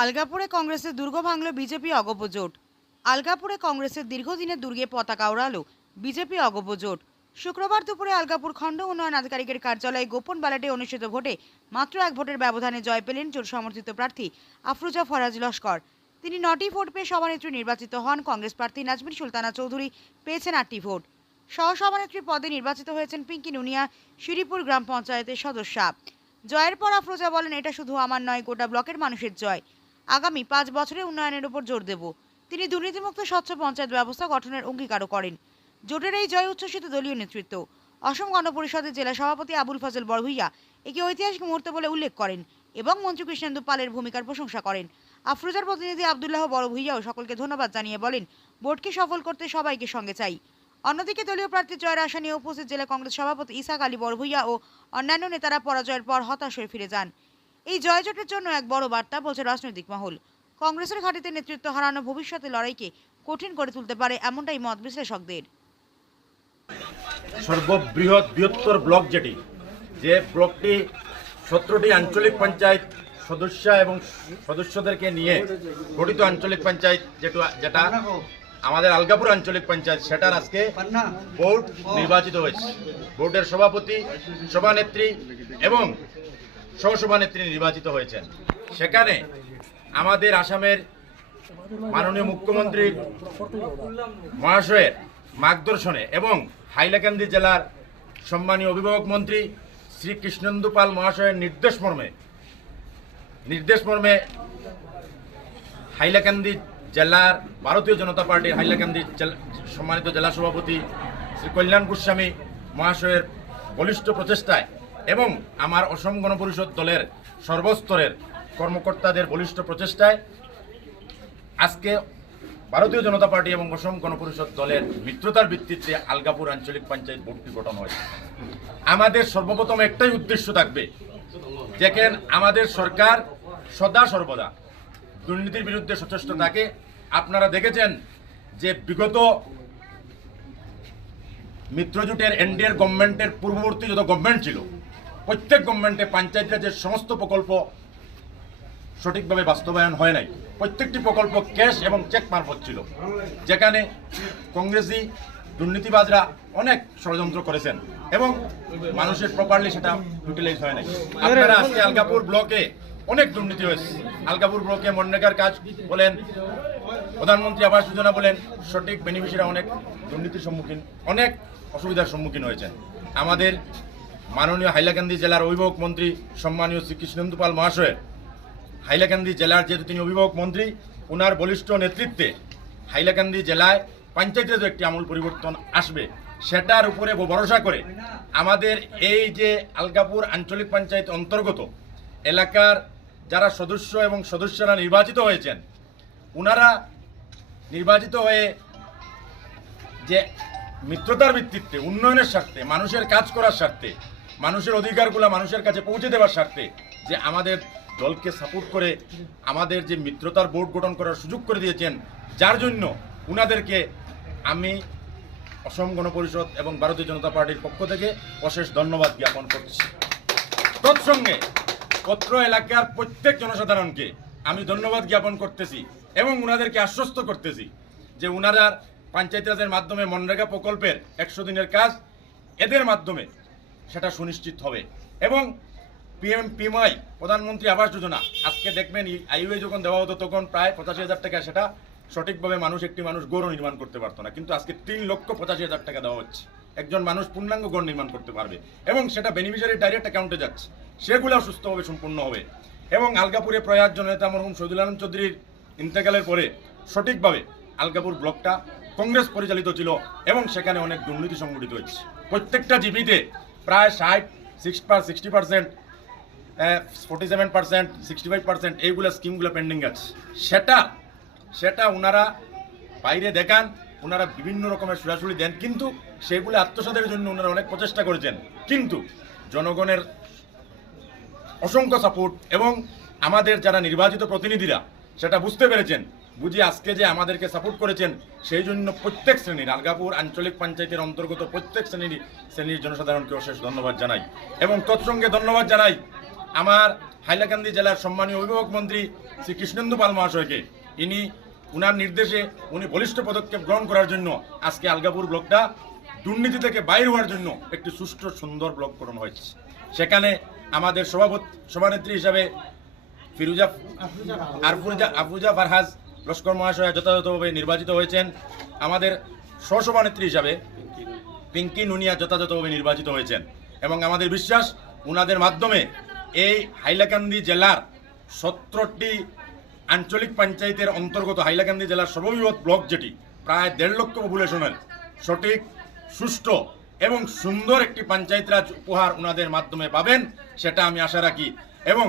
আলগাপুরে কংগ্রেসের দুর্গ ভাঙল বিজেপি অগপ জোট। আলগাপুরে কংগ্রেসের দীর্ঘদিনের দুর্গে পতাকা ওড়ালো বিজেপি অগপ জোট। শুক্রবার দুপুরে আলগাপুর খণ্ড উন্নয়ন আধিকারিকের কার্যালয়ে গোপন ব্যালটে অনুষ্ঠিত ভোটে মাত্র এক ভোটের ব্যবধানে জয় পেলেন জোট সমর্থিত প্রার্থী আফরোজা ফরাজ লস্কর। তিনি 9টি ভোট পেয়ে সভানেত্রী নির্বাচিত হন। কংগ্রেস প্রার্থী নাজমিন সুলতানা চৌধুরী পেয়েছেন 8টি ভোট। সহসভানেত্রী পদে নির্বাচিত হয়েছেন পিঙ্কি নুনিয়া, শিরিপুর গ্রাম পঞ্চায়েতের সদস্যা। জয়ের পর আফরোজা বলেন, এটা শুধু আমার নয়, গোটা ব্লকের মানুষের জয়। আগামী 5 বছরে উন্নয়নের উপর জোর দেব। তিনি দুর্নীতিমুক্ত স্বচ্ছ পঞ্চায়েত ব্যবস্থা গঠনের অঙ্গীকারও করেন। জোটের এই জয় উচ্ছ্বসিত দলীয় নেতৃত্ব। অসম গণ পরিষদের জেলা সভাপতি আবুল ফজল বড়ভুইয়া একে ঐতিহাসিক মুহূর্ত বলে উল্লেখ করেন এবং মন্ত্রী কৃষ্ণেন্দু পালের ভূমিকার প্রশংসা করেন। আফরোজার প্রতিনিধি আব্দুল্লাহ বড়ভুইয়াও সকলকে ধন্যবাদ জানিয়ে বলেন, ভোটকে সফল করতে সবাইকে সঙ্গে চাই। অন্যদিকে দলীয় প্রার্থী জয়ের আশা নিয়ে উপস্থিত জেলা কংগ্রেস সভাপতি ইসাক আলী বড়ভুইয়া ও অন্যান্য নেতারা পরাজয়ের পর হতাশ হয়ে ফিরে যান। এই জয়জোটের জন্য এক বড় বার্তা, বলছে রাজনৈতিক মহল। কংগ্রেসের ঘাঁটিতে নেতৃত্ব হারানো ভবিষ্যতে লড়াইকে কঠিন করে তুলতে পারে, এমনটাই মত বিশ্লেষকদের। বৃহত্তর ব্লক যেটি, যে ব্লকটি 17টি আঞ্চলিক পঞ্চায়েত সদস্য এবং সদস্যদেরকে নিয়ে গঠিত আঞ্চলিক পঞ্চায়েত যেটা আমাদের আলগাপুর আঞ্চলিক পঞ্চায়েত, সেটার আজকে বোর্ড নির্বাচিত হয়েছে। বোর্ডের সভাপতি, সভানেত্রী এবং সহসভানেত্রী নির্বাচিত হয়েছেন। সেখানে আমাদের আসামের মাননীয় মুখ্যমন্ত্রী মহাশয়ের মার্গদর্শনে এবং হাইলাকান্দি জেলার সম্মানীয় অভিভাবক মন্ত্রী শ্রী কৃষ্ণেন্দু পাল মহাশয়ের নির্দেশ মর্মে হাইলাকান্দি জেলার ভারতীয় জনতা পার্টির হাইলাকান্দি সম্মানিত জেলা সভাপতি শ্রী কল্যাণ গোস্বামী মহাশয়ের বলিষ্ঠ প্রচেষ্টায় এবং আমার অসম গণ পরিষদ দলের সর্বস্তরের কর্মকর্তাদের বলিষ্ঠ প্রচেষ্টায় আজকে ভারতীয় জনতা পার্টি এবং অসম গণ পরিষদ দলের মিত্রতার ভিত্তিতে আলগাপুর আঞ্চলিক পঞ্চায়েত বোর্ডটি গঠন হয়েছে। আমাদের সর্বপ্রথম একটাই উদ্দেশ্য থাকবে, দেখেন আমাদের সরকার সদা সর্বদা দুর্নীতির বিরুদ্ধে সচেষ্ট থাকে। আপনারা দেখেছেন যে বিগত মিত্রজোটের এনডিএর গভর্নমেন্টের পূর্ববর্তী যত গভর্নমেন্ট ছিল, প্রত্যেক গভর্নমেন্টে পঞ্চায়েত রাজের সমস্ত প্রকল্প সঠিকভাবে বাস্তবায়ন হয় নাই। প্রত্যেকটি প্রকল্প ক্যাশ এবং চেক মারফত ছিল, যেখানে কংগ্রেসি দুর্নীতিবাজরা অনেক ষড়যন্ত্র করেছেন এবং মানুষের প্রপারলি সেটা ইউটিলাইজ হয় নাই। আপনারা আজকে আলগাপুর ব্লকে অনেক দুর্নীতি হয়েছে। আলগাপুর ব্লকে মনরেগার কাজ বলেন, প্রধানমন্ত্রী আবাস যোজনা বলেন, সঠিক বেনিফিশিয়ারি অনেক দুর্নীতির সম্মুখীন, অনেক অসুবিধার সম্মুখীন হয়েছেন। আমাদের মাননীয় হাইলাকান্দি জেলার অভিভাবক মন্ত্রী সম্মানীয় শ্রী কৃষ্ণেন্দু পাল মহাশয়ের হাইলাকান্দি জেলার যেহেতু তিনি অভিভাবক মন্ত্রী, ওনার বলিষ্ঠ নেতৃত্বে হাইলাকান্দি জেলায় পঞ্চায়েতের যে একটি আমূল পরিবর্তন আসবে, সেটার উপরে ভরসা করে আমাদের এই যে আলগাপুর আঞ্চলিক পঞ্চায়েত অন্তর্গত এলাকার যারা সদস্য এবং সদস্যরা নির্বাচিত হয়েছেন, ওনারা নির্বাচিত হয়ে যে মিত্রতার ভিত্তিতে উন্নয়নের স্বার্থে, মানুষের কাজ করার স্বার্থে, মানুষের অধিকারগুলো মানুষের কাছে পৌঁছে দেওয়ার স্বার্থে যে আমাদের দলকে সাপোর্ট করে আমাদের যে মিত্রতার বোর্ড গঠন করার সুযোগ করে দিয়েছেন, যার জন্য উনাদেরকে আমি অসম গণ পরিষদ এবং ভারতীয় জনতা পার্টির পক্ষ থেকে অশেষ ধন্যবাদ জ্ঞাপন করছি। তৎসঙ্গে পত্র এলাকার প্রত্যেক জনসাধারণকে আমি ধন্যবাদ জ্ঞাপন করতেছি এবং উনাদেরকে আশ্বস্ত করতেছি যে উনারা পঞ্চায়েত রাজের মাধ্যমে মনরেগা প্রকল্পের 100 দিনের কাজ এদের মাধ্যমে সেটা সুনিশ্চিত হবে এবং পিএমআই প্রধানমন্ত্রী আবাস যোজনা আজকে দেখবেন হাইওয়ে যখন দেওয়া হতো তখন প্রায় 85,000 টাকা, সেটা সঠিকভাবে একটি মানুষ গড়ও নির্মাণ করতে পারতো না, কিন্তু আজকে 3,85,000 টাকা দেওয়া হচ্ছে। একজন মানুষ পূর্ণাঙ্গ গড় নির্মাণ করতে পারবে এবং সেটা বেনিফিশিয়ারি ডাইরেক্ট অ্যাকাউন্টে যাচ্ছে, সেগুলো সুস্থভাবে সম্পূর্ণ হবে। এবং আলগাপুরে প্রয়াত জননেতা মরহুম শহীদুল আলম চৌধুরীর ইন্তেকালের পরে সঠিকভাবে আলগাপুর ব্লকটা কংগ্রেস পরিচালিত ছিল এবং সেখানে অনেক দুর্নীতি সংগঠিত হয়েছে। প্রত্যেকটা জিপিতে প্রায় 60%, 47%, 65% এইগুলো স্কিমগুলো পেন্ডিং আছে। সেটা ওনারা বাইরে দেখান, ওনারা বিভিন্ন রকমের সরাসরি দেন, কিন্তু সেগুলো আত্মসাতের জন্য ওনারা অনেক প্রচেষ্টা করেছেন, কিন্তু জনগণের অসংখ্য সাপোর্ট এবং আমাদের যারা নির্বাচিত প্রতিনিধিরা সেটা বুঝতে পেরেছেন, বুঝি আজকে যে আমাদেরকে সাপোর্ট করেছেন, সেই জন্য প্রত্যেক শ্রেণীর আলগাপুর আঞ্চলিক পঞ্চায়েতের অন্তর্গত প্রত্যেক শ্রেণীর জনসাধারণকে অশেষ ধন্যবাদ জানাই এবং তৎসঙ্গে ধন্যবাদ জানাই আমার হাইলাকান্দি জেলার সম্মানীয় অভিভাবক মন্ত্রী শ্রী কৃষ্ণেন্দু পাল মহাশয়কে উনার নির্দেশে উনি বলিষ্ঠ পদক্ষেপ গ্রহণ করার জন্য আজকে আলগাপুর ব্লকটা দুর্নীতি থেকে বাইরে হওয়ার জন্য একটি সুষ্ঠু সুন্দর ব্লক গঠন হয়েছে। সেখানে আমাদের সভানেত্রী হিসাবে আফরুজা ফারহাজ লস্কর মহাশয় যথাযথভাবে নির্বাচিত হয়েছেন। আমাদের সহসভানেত্রী হিসাবে পিঙ্কি নুনিয়া যথাযথভাবে নির্বাচিত হয়েছেন এবং আমাদের বিশ্বাস উনাদের মাধ্যমে এই হাইলাকান্দি জেলার 17টি আঞ্চলিক পঞ্চায়েতের অন্তর্গত হাইলাকান্দি জেলার সর্ববৃহৎ ব্লক, যেটি প্রায় 1.5 লক্ষ পপুলেশনের, সঠিক সুষ্ঠু এবং সুন্দর একটি পঞ্চায়েত রাজ উপহার উনাদের মাধ্যমে পাবেন, সেটা আমি আশা রাখি। এবং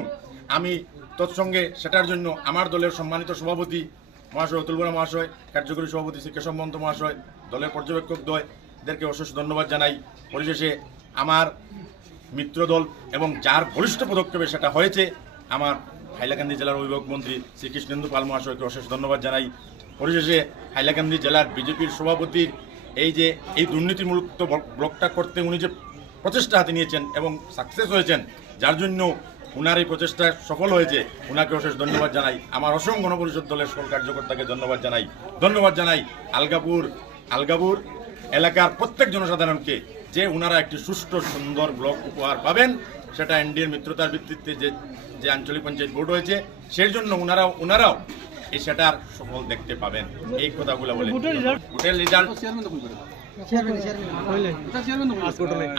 আমি তৎসঙ্গে সেটার জন্য আমার দলের সম্মানিত সভাপতি মহাশয় অতুল বরা মহাশয়, কার্যকরী সভাপতি শ্রী কেশব মহন্ত মহাশয়, দলের পর্যবেক্ষক দ্বয়দেরকে অশেষ ধন্যবাদ জানাই। পরিশেষে আমার মিত্র দল এবং যার বলিষ্ঠ পদক্ষেপে সেটা হয়েছে আমার হাইলাকান্দি জেলার অভিভাবক মন্ত্রী শ্রী কৃষ্ণেন্দু পাল মহাশয়কে অশেষ ধন্যবাদ জানাই। পরিশেষে হাইলাকান্দি জেলার বিজেপির সভাপতির এই দুর্নীতিমুক্ত ব্লকটা করতে উনি যে প্রচেষ্টা হাতে নিয়েছেন এবং সাকসেস হয়েছেন, যার জন্য উনার এই প্রচেষ্টা সফল হয়েছে, উনাকে অশেষ ধন্যবাদ জানাই। আমার অসম গণপরিষদ দলের সকল কার্যকর্তাকে ধন্যবাদ জানাই। আলগাপুর এলাকার প্রত্যেক জনসাধারণকে যে উনারা একটি সুষ্ঠু সুন্দর ব্লক উপহার পাবেন, সেটা এনডিএর মিত্রতার ভিত্তিতে যে আঞ্চলিক পঞ্চায়েত বোর্ড হয়েছে, সেই জন্য উনারাও এই সেটার সফল দেখতে পাবেন। এই কথাগুলো বলে ভোটের রেজাল্ট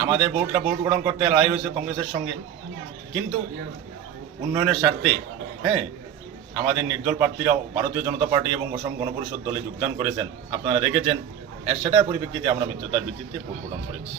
আমাদের ভোট গঠন করতে লড়াই হয়েছে কংগ্রেসের সঙ্গে, কিন্তু উন্নয়নের স্বার্থে আমাদের নির্দল প্রার্থীরাও ভারতীয় জনতা পার্টি এবং অসম গণপরিষদ দলে যোগদান করেছেন, আপনারা দেখেছেন। সেটার পরিপ্রেক্ষিতে আমরা মিত্রতার ভিত্তিতে ভোট গঠন করেছি।